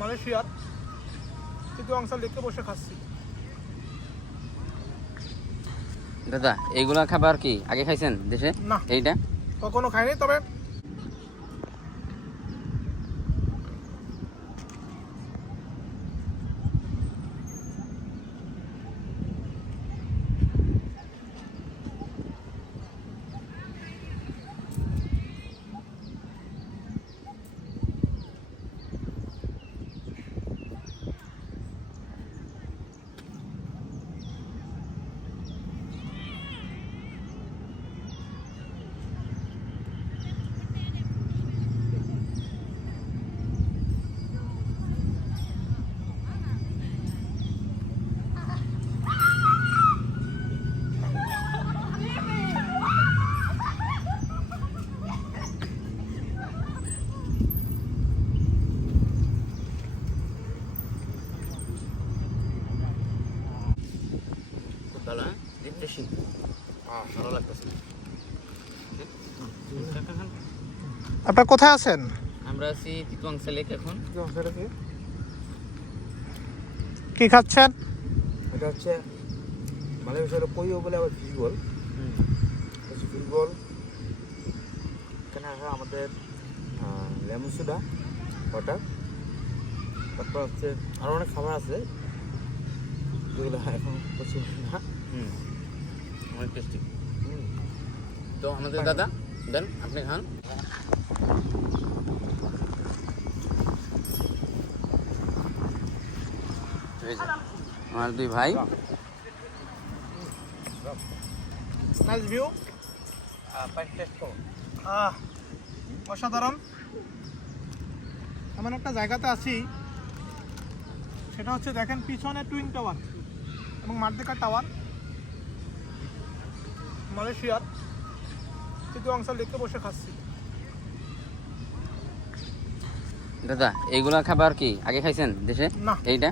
মালয়েশিয়ার কিন্তু অংশ দেখতে বসে খাচ্ছি দাদা এইগুলা খাবার কি আগে খাইছেন দেশে না। এইটা কখনো খাইনি তবে হ্যাঁ রিফ্রেশিং ভালো লাগতেছে। আপনার কোথায় আছেন? আমরা আছি তিতুয়াংসা লেক এখন। কি খাচ্ছেন? এটা হচ্ছে মালয়েশিয়ার পইও বলে আবার ফিশ বল হচ্ছে বল এখানে আছে আমাদের লেমন সোডা ওয়াটার তারপর হচ্ছে আরও অনেক খাবার আছে। যেগুলো এখন পছন্দ না? হুম। অনেক টেস্টি। হুম। তো আমাদের দাদা দেন আপনি খান। আমার দুই ভাই। নাইস ভিউ আহ অসাধারণ। এমন একটা জায়গাতে আছি সেটা হচ্ছে দেখেন পিছনে টুইন টাওয়ার এবং মার্দিকা টাওয়ার মালয়েশিয়ার কিন্তু অংশ লেকে বসে খাচ্ছি। দাদা এইগুলা খাবার কি আগে খাইছেন দেশে? না। এইটা?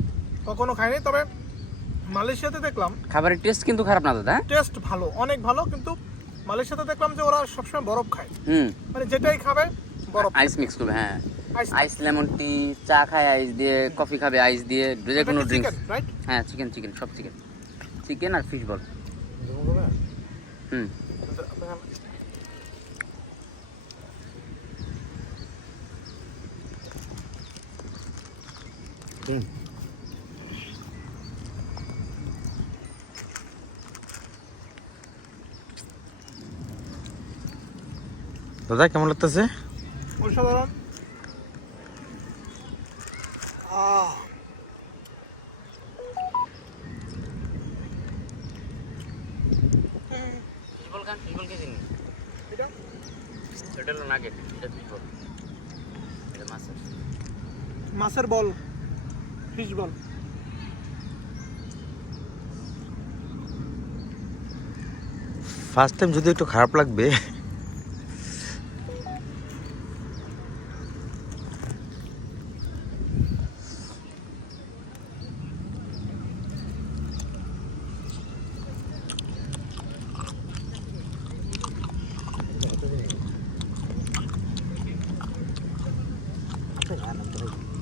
কখনো খাইনি তবে মালয়েশিয়াতে দেখলাম। খাবারের টেস্ট কিন্তু খারাপ না দাদা? টেস্ট ভালো অনেক ভালো কিন্তু মালয়েশিয়াতে দেখলাম যে ওরা সবসময় বরফ খায়। হুম। মানে যেটাই খাবে বরফ আইস মিক্স করবে হ্যাঁ। আইস আইস লেমন টি চা খায় আইস দিয়ে কফি খাবে আইস দিয়ে যে কোনো ড্রিঙ্কস হ্যাঁ চিকেন চিকেন সব চিকেন চিকেন আর ফিশ বল হুম। দাদা কেমন লাগতেছে? অসাধারণ। ফিশ বল খান ফিশ বল কে চিনি এটা? এটা হলো নাগেট এটা ফিশ বল এটা মাছ মাছের ball. Fish ball first time যদি একটু খারাপ লাগবে Thank you.